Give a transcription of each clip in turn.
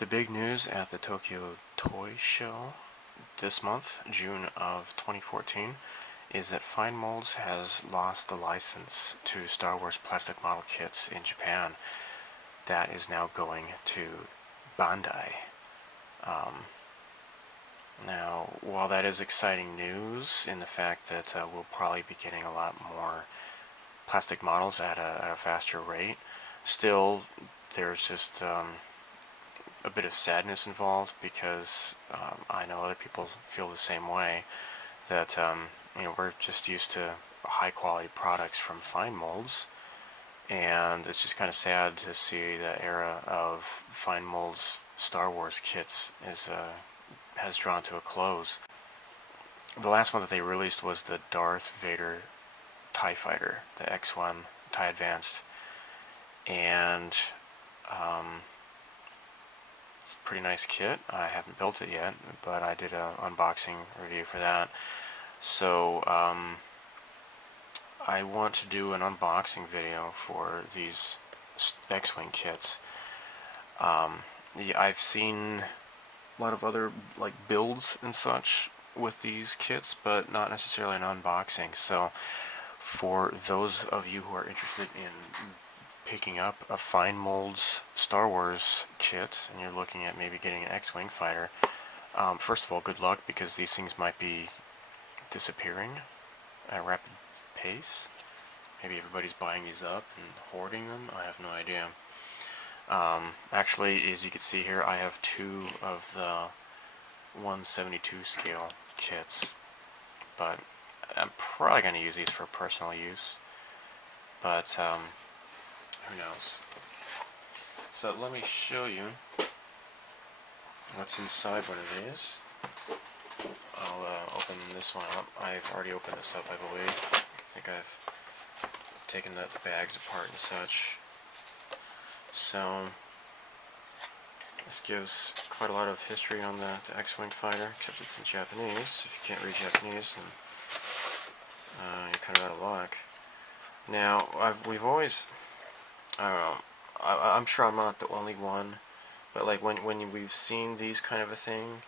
The big news at the Tokyo Toy Show this month, June of 2014, is that Fine Molds has lost the license to Star Wars plastic model kits in Japan. That is now going to Bandai. Now, while that is exciting news in the fact that we'll probably be getting a lot more plastic models at a faster rate, still there's just a bit of sadness involved because I know other people feel the same way, that we're just used to high quality products from Fine Molds, and it's just kind of sad to see the era of Fine Molds Star Wars kits has drawn to a close. The last one that they released was the Darth Vader TIE Fighter, the X1 TIE Advanced, and it's a pretty nice kit. I haven't built it yet, but I did an unboxing review for that. So I want to do an unboxing video for these X-Wing kits. I've seen a lot of other builds and such with these kits, but not necessarily an unboxing. So for those of you who are interested in picking up a Fine Molds Star Wars kit and you're looking at maybe getting an X-Wing fighter, first of all, good luck, because these things might be disappearing at a rapid pace. Maybe everybody's buying these up and hoarding them. I have no idea. Actually, as you can see here, I have two of the 172 scale kits, but I'm probably going to use these for personal use, but who knows. So let me show you what's inside one of these. I'll open this one up. I've already opened this up, I believe. I think I've taken the bags apart and such. So this gives quite a lot of history on the X-Wing fighter, except it's in Japanese. If you can't read Japanese, then you're kind of out of luck. Now, we've always, I don't know, I'm sure I'm not the only one, but when we've seen these kind of a thing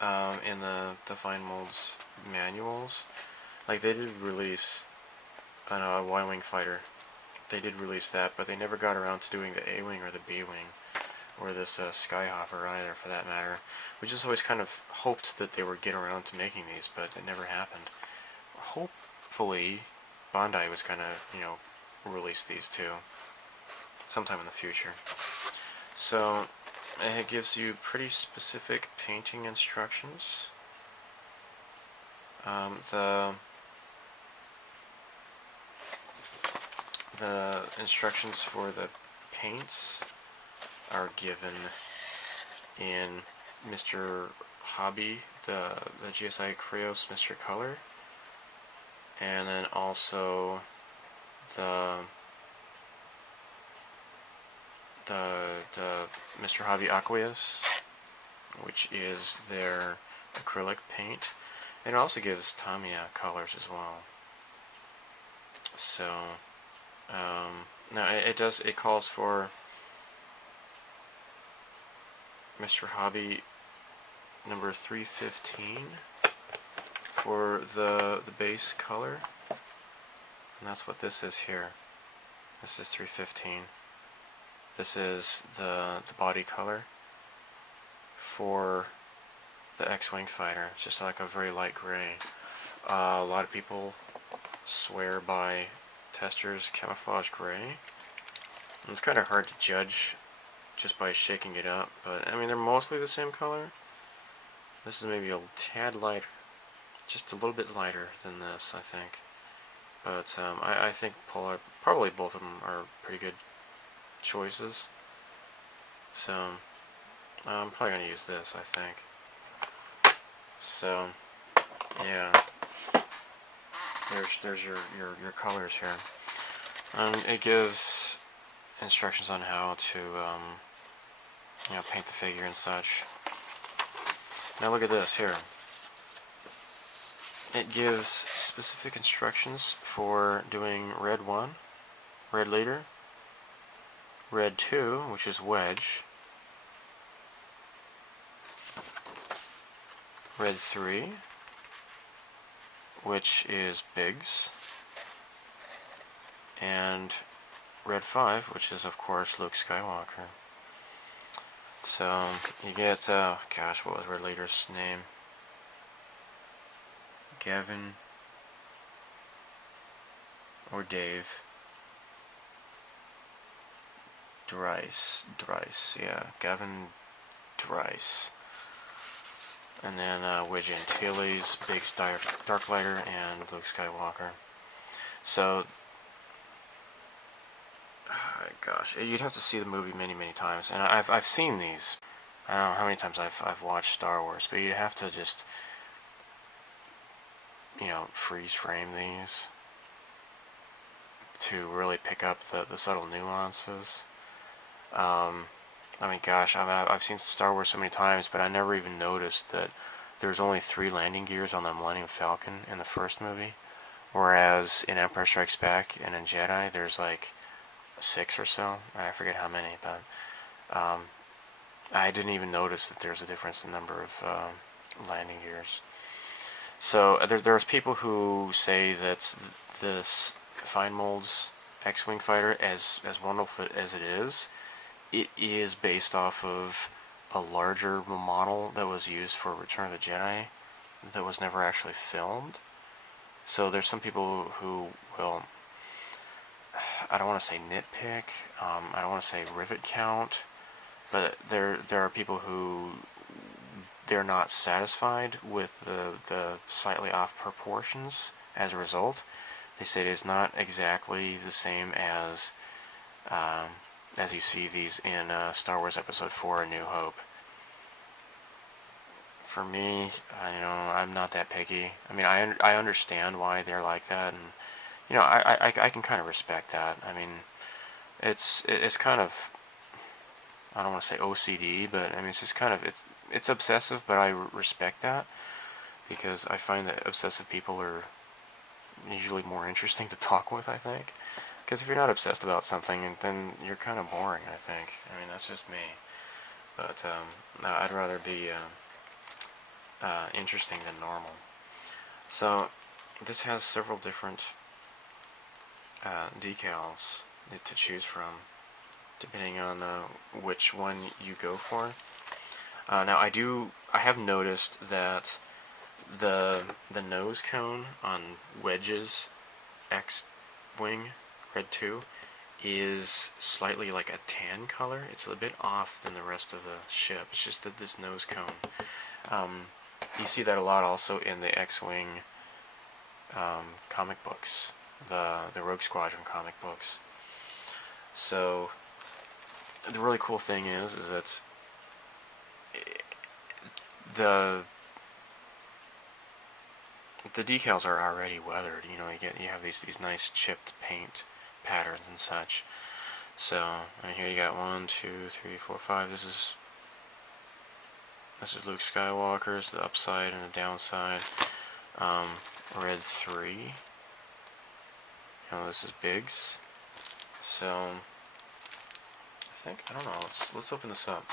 in the Fine Molds manuals, they did release a Y-Wing fighter. They did release that, but they never got around to doing the A-Wing or the B-Wing, or this Skyhopper either, for that matter. We just always kind of hoped that they would get around to making these, but it never happened. Hopefully, Bandai was going to, release these too, sometime in the future. So, it gives you pretty specific painting instructions. The instructions for the paints are given in Mr. Hobby, the GSI Krios Mr. Color, and then also the Mr. Hobby Aqueous, which is their acrylic paint. It also gives Tamiya colors as well. So now it calls for Mr. Hobby number 315 for the base color, and that's what this is here. This is 315. This is the body color for the X-Wing fighter. It's just like a very light gray. A lot of people swear by Tester's camouflage gray. And it's kind of hard to judge just by shaking it up, but I mean, they're mostly the same color. This is maybe a tad lighter, just a little bit lighter than this, I think. But I think probably both of them are pretty good choices. So I'm probably going to use this, I think. So yeah, there's your colors here. It gives instructions on how to paint the figure and such. Now look at this here. It gives specific instructions for doing red 1, red leader, red 2, which is wedge, Red 3, which is Biggs, and Red 5, which is of course Luke Skywalker. So you get, gosh, what was Red Leader's name? Gavin or Dave? Dryce, yeah, Gavin Dryce. And then Widge Antilles, Biggs Darklighter, and Luke Skywalker. So, gosh, you'd have to see the movie many, many times. And I've seen these. I don't know how many times I've watched Star Wars, but you'd have to just, you know, freeze frame these to really pick up the subtle nuances. I mean, gosh, I've seen Star Wars so many times, but I never even noticed that there's only 3 landing gears on the Millennium Falcon in the first movie, whereas in Empire Strikes Back and in Jedi, there's like 6 or so. I forget how many, but I didn't even notice that there's a difference in number of landing gears. So there's people who say that this Fine Mold's X-Wing fighter, as wonderful as it is based off of a larger model that was used for Return of the Jedi that was never actually filmed. So there's some people who will, I don't want to say nitpick, I don't want to say rivet count, but there are people who they're not satisfied with the slightly off proportions as a result. They say it is not exactly the same as you see these in Star Wars Episode 4: A New Hope. For me, I'm not that picky. I mean, I understand why they're like that, and I can kind of respect that. I mean, it's kind of, I don't want to say OCD, but I mean it's just kind of it's obsessive, but I respect that because I find that obsessive people are usually more interesting to talk with, I think. Because if you're not obsessed about something, then you're kind of boring, I think. I mean, that's just me. But I'd rather be interesting than normal. So this has several different decals to choose from, depending on which one you go for. Now I have noticed that the nose cone on Wedge's X-Wing Red 2 is slightly like a tan color. It's a bit off than the rest of the ship. It's just that this nose cone. You see that a lot also in the X-Wing comic books, the Rogue Squadron comic books. So the really cool thing is that the decals are already weathered. You have these nice chipped paint patterns and such. So here you got 1, 2, 3, 4, 5. This is Luke Skywalker's, the upside and the downside. Red 3. This is Biggs. So I don't know. Let's open this up.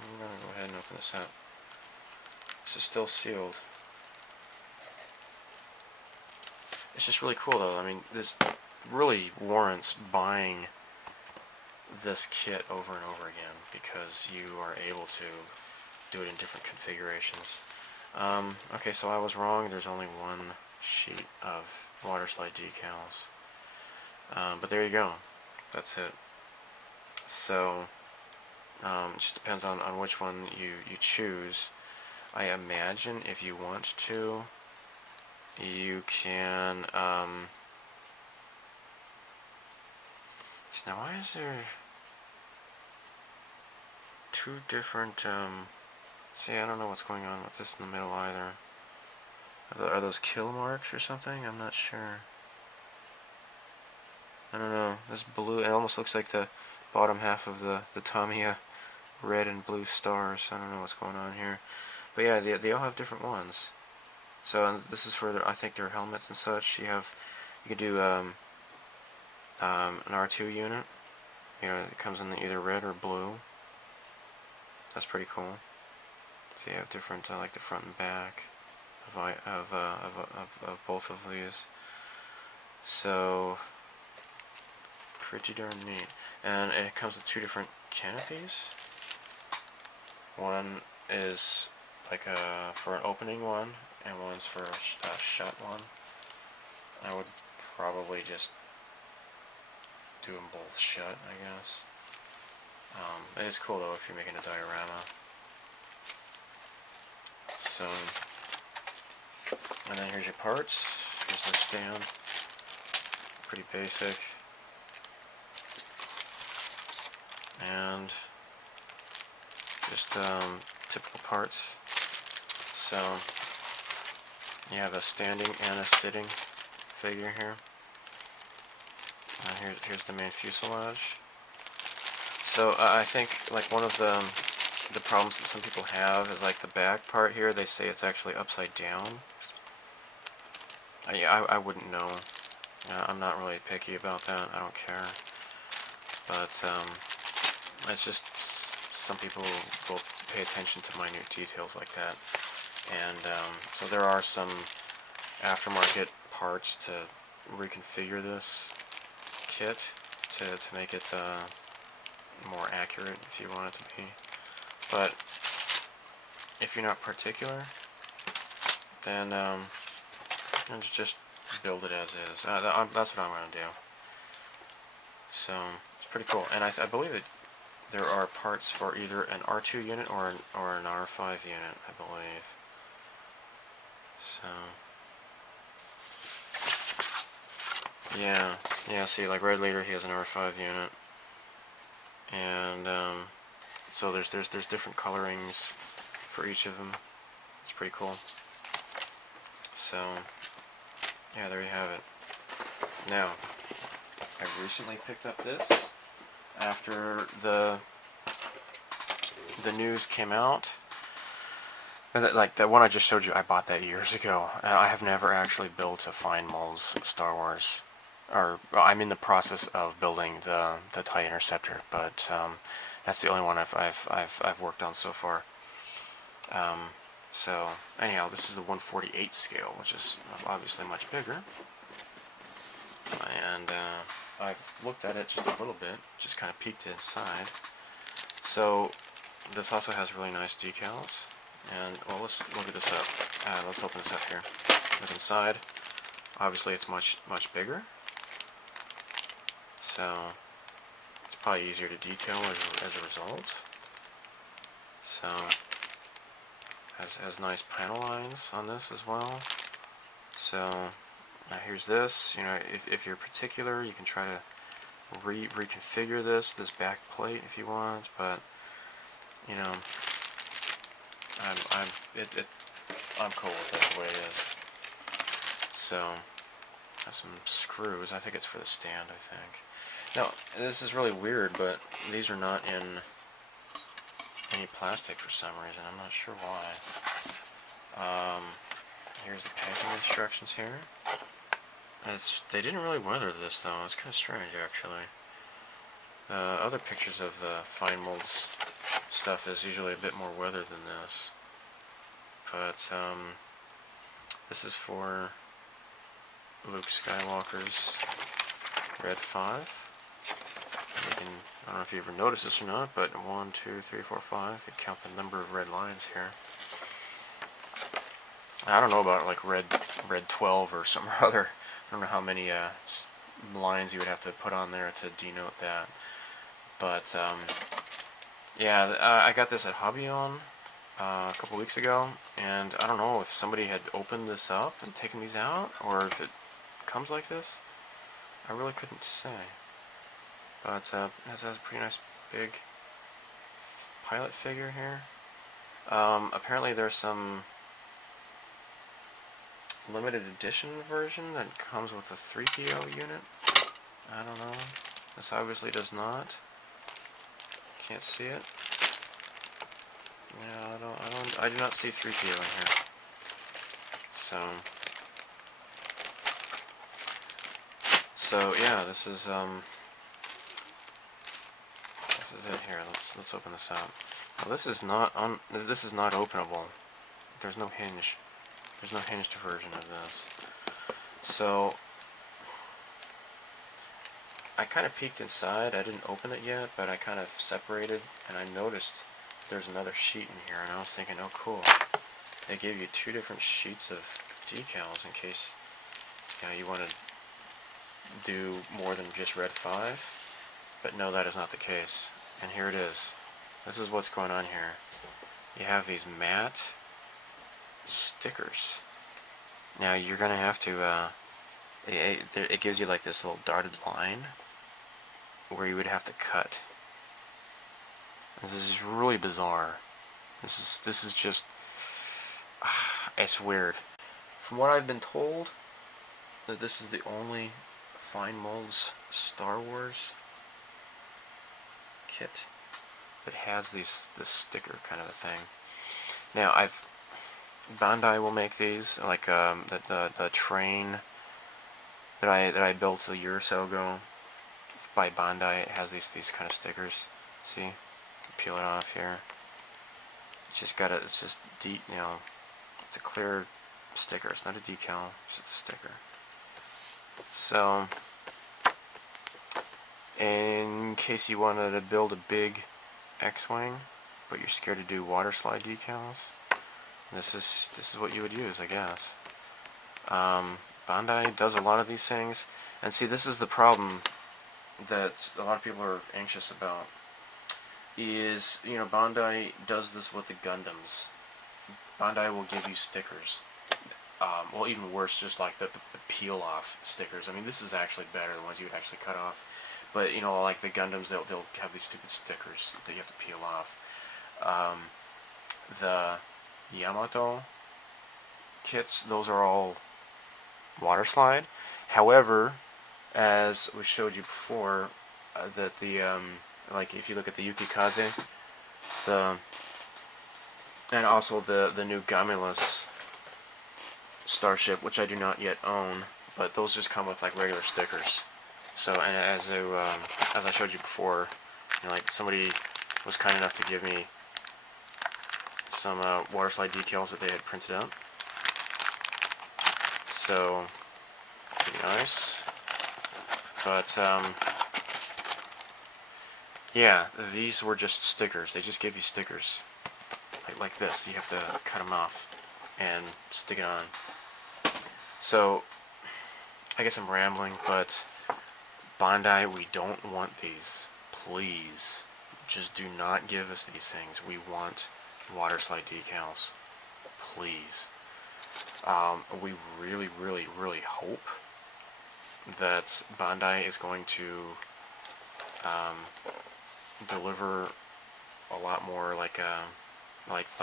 I'm gonna go ahead and open this up. This is still sealed. It's just really cool though. I mean, this really warrants buying this kit over and over again because you are able to do it in different configurations. Okay, so I was wrong. There's only one sheet of water slide decals. But there you go. That's it. So it just depends on which one you choose. I imagine if you want to, you can now why is there 2 different see, I don't know what's going on with this in the middle either. Are those kill marks or something? I'm not sure. I don't know. This blue, it almost looks like the bottom half of the Tamiya red and blue stars. I don't know what's going on here. But yeah, they all have different ones. So this is for I think their helmets and such. You can do an R2 unit. You know, it comes in either red or blue. That's pretty cool. So you have different, like the front and back of both of these. So pretty darn neat. And it comes with two different canopies. One is like for an opening one, and one's for a shut one. I would probably just do them both shut, I guess. It is cool though if you're making a diorama. So, and then here's your parts. Here's the stand. Pretty basic. And just typical parts. So you have a standing and a sitting figure here. Here's the main fuselage. So I think like one of the problems that some people have is like the back part here. They say it's actually upside down. I wouldn't know. I'm not really picky about that. I don't care. But it's just some people will pay attention to minute details like that. And so there are some aftermarket parts to reconfigure this kit to make it more accurate if you want it to be. But if you're not particular, then just build it as is. That's what I'm going to do. So it's pretty cool. And I believe that there are parts for either an R2 unit or an R5 unit, I believe. So yeah. See, like Red Leader, he has an R5 unit, and so there's different colorings for each of them. It's pretty cool. So yeah, there you have it. Now, I recently picked up this after the news came out. Like the one I just showed you, I bought that years ago. And I have never actually built a fine molds Star Wars, or I'm in the process of building the TIE Interceptor, but that's the only one I've worked on so far. So anyhow, this is the 1/48 scale, which is obviously much bigger. And I've looked at it just a little bit, just kind of peeked inside. So this also has really nice decals. And well, let's look at this up. Let's open this up here. Look inside. Obviously, it's much bigger. So it's probably easier to detail as a result. So has nice panel lines on this as well. So now here's this. You know, if you're particular, you can try to reconfigure this back plate if you want. But you know, I'm cool with it the way it is. So has some screws. I think it's for the stand. I think. Now this is really weird, but these are not in any plastic for some reason. I'm not sure why. Here's the packing instructions here. They didn't really weather this though. It's kind of strange actually. Other pictures of the fine molds stuff is usually a bit more weathered than this. But this is for Luke Skywalker's Red 5. I don't know if you ever noticed this or not, but 1, 2, 3, 4, 5. You count the number of red lines here. I don't know about like red 12 or something or other. I don't know how many lines you would have to put on there to denote that. But yeah, I got this at Hobby On a couple weeks ago, and I don't know if somebody had opened this up and taken these out, or if it comes like this. I really couldn't say. But it has a pretty nice big pilot figure here. Apparently there's some limited edition version that comes with a 3PO unit. I don't know. This obviously does not. Can't see it. Yeah, I do not see 3PO in here. So So yeah, this is it here. Let's open this up. Now, this is not openable. There's no hinge. There's no hinged version of this. So I kind of peeked inside. I didn't open it yet, but I kind of separated, and I noticed there's another sheet in here, and I was thinking, oh cool. They gave you 2 different sheets of decals in case you want to do more than just red 5. But no, that is not the case. And here it is. This is what's going on here. You have these matte stickers. Now you're gonna have to it gives you like this little darted line where you would have to cut. This is really bizarre. This is just it's weird. From what I've been told, that this is the only Fine Molds Star Wars kit that has this sticker kind of a thing. Now Bandai will make these, like the train that I built a year or so ago by Bandai. It has these kind of stickers. See, you can peel it off here. It's just it's just it's a clear sticker. It's not a decal. It's just a sticker. So, in case you wanted to build a big X-wing, but you're scared to do water slide decals, this is what you would use, I guess. Bandai does a lot of these things, and see, this is the problem that a lot of people are anxious about. Is Bandai does this with the Gundams. Bandai will give you stickers. Well, even worse, just like the peel-off stickers. I mean, this is actually better, the ones you would actually cut off. But like the Gundams, they'll have these stupid stickers that you have to peel off. The Yamato kits, those are all water slide. However, as we showed you before, that the like if you look at the Yukikaze, and also the new Gamulus starship, which I do not yet own, but those just come with like regular stickers. So, and as I showed you before, like somebody was kind enough to give me some water slide decals that they had printed out. So, pretty nice. But yeah, these were just stickers. They just give you stickers like this. You have to cut them off and stick it on. So, I guess I'm rambling, but Bandai, we don't want these. Please, just do not give us these things. We want water slide decals. Please. We really, really, really hope that Bandai is going to deliver a lot more like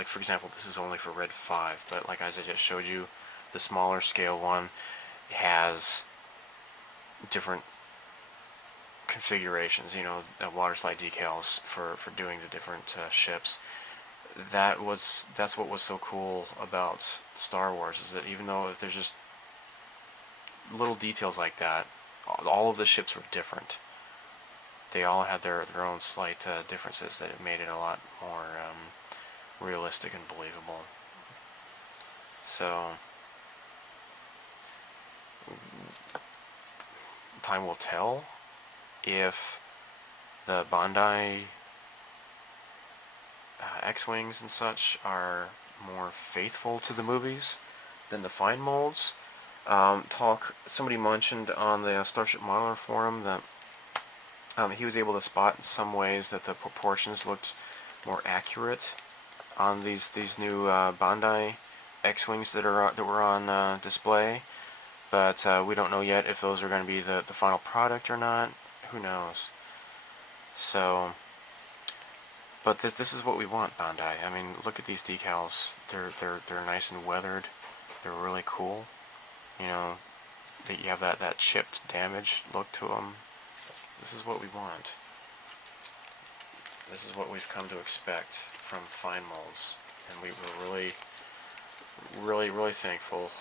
for example, this is only for red 5, but like as I just showed you, the smaller scale one has different configurations, water slide decals for doing the different ships. That's what was so cool about Star Wars, is that even though if there's just little details like that, all of the ships were different. They all had their own slight differences that made it a lot more realistic and believable. So, time will tell if the Bandai X-Wings and such are more faithful to the movies than the Fine Molds. Somebody mentioned on the Starship Modeler forum that he was able to spot in some ways that the proportions looked more accurate on these new Bandai X-Wings that were on display, but we don't know yet if those are going to be the final product or not. Who knows? So, but this is what we want, Bandai. I mean, look at these decals. They're nice and weathered. They're really cool. That you have that chipped, damaged look to them. This is what we want. This is what we've come to expect from Fine Molds, and we were really, really, really thankful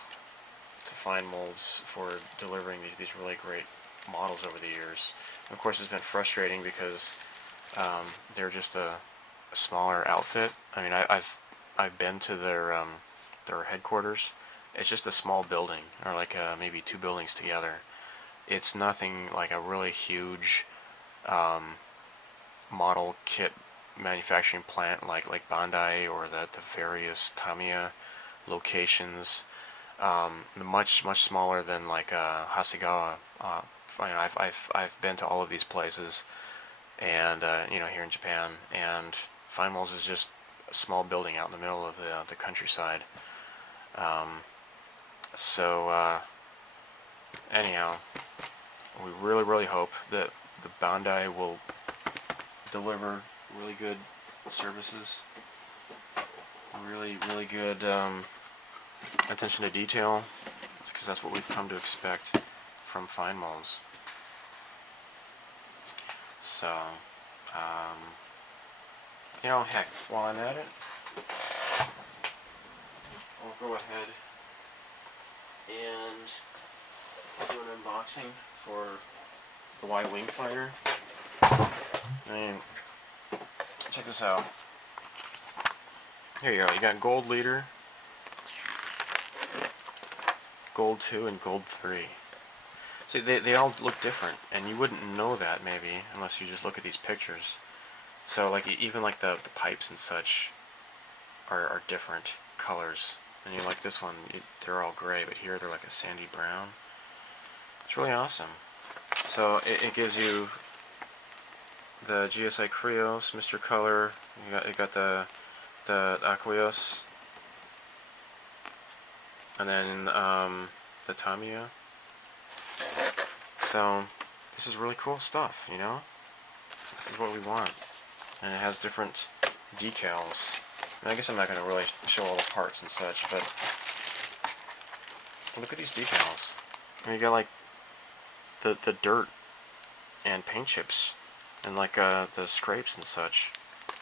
to Fine Molds for delivering these really great models over the years. And of course, it's been frustrating because they're just a smaller outfit. I mean, I've been to their headquarters. It's just a small building, or like maybe 2 buildings together. It's nothing like a really huge model kit manufacturing plant like Bandai or the various Tamiya locations. Much smaller than like Hasegawa. I've been to all of these places, and here in Japan, and Fine Molds is just a small building out in the middle of the countryside. Anyhow, we really hope that the Bandai will deliver really good services, really good attention to detail, because that's what we've come to expect from Fine Molds. So, heck, while I'm at it, I'll go ahead and do an unboxing for the Y-Wing fighter. I mean, check this out. Here you go. You got gold leader, gold 2, and gold 3. See, they all look different, and you wouldn't know that maybe unless you just look at these pictures. So like even like the pipes and such are different colors. And you like this one, they're all gray, but here they're like a sandy brown. It's really awesome. So it gives you the GSI Krios, Mr. Color. You got the Aqueous, and then the Tamiya. So this is really cool stuff, you know. This is what we want, and it has different decals. And I guess I'm not going to really show all the parts and such, but look at these decals. And you got like the dirt and paint chips, and like the scrapes and such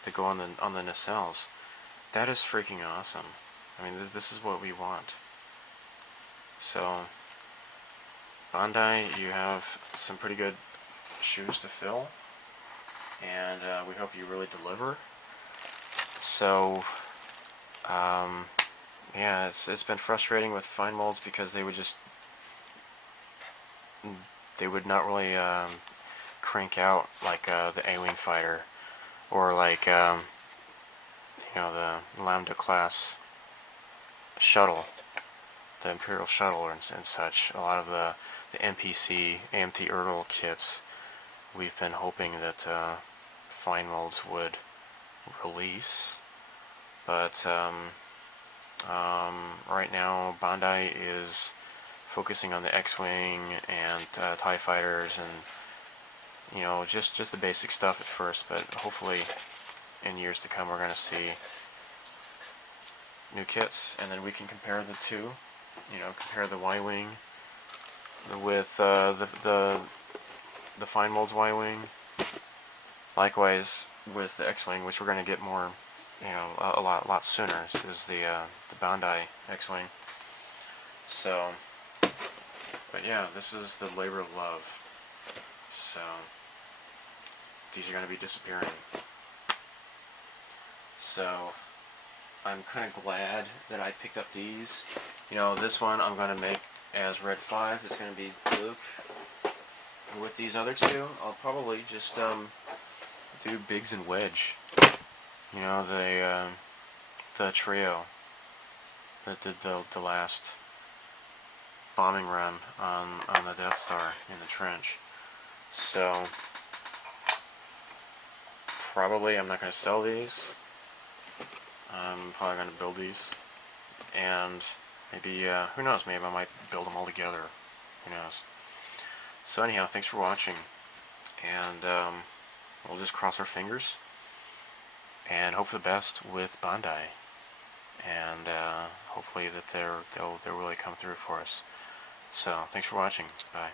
that go on the nacelles. That is freaking awesome. I mean, this is what we want. So, Bandai, you have some pretty good shoes to fill, and we hope you really deliver. So, yeah, it's been frustrating with Fine Molds because they would not really crank out like the A-Wing fighter, or like the Lambda class shuttle, the Imperial shuttle, and such. A lot of the NPC AMT Erdl kits we've been hoping that Fine Molds would release, but right now Bandai is focusing on the X-Wing and TIE fighters, and just the basic stuff at first, but hopefully in years to come we're going to see new kits, and then we can compare the two, compare the Y-Wing with the Fine Molds Y-Wing, likewise with the X-Wing, which we're going to get more, a lot sooner, is the Bandai X-Wing. So, but yeah, this is the labor of love. So, these are going to be disappearing. So, I'm kind of glad that I picked up these. This one I'm going to make as Red 5. It's going to be Luke. With these other two, I'll probably just do Biggs and Wedge. The trio that did the last bombing run on the Death Star in the trench. So probably I'm not going to sell these. I'm probably going to build these, and maybe who knows? Maybe I might build them all together. Who knows? So anyhow, thanks for watching, and we'll just cross our fingers and hope for the best with Bandai, and hopefully that they'll really come through for us. So thanks for watching. Bye.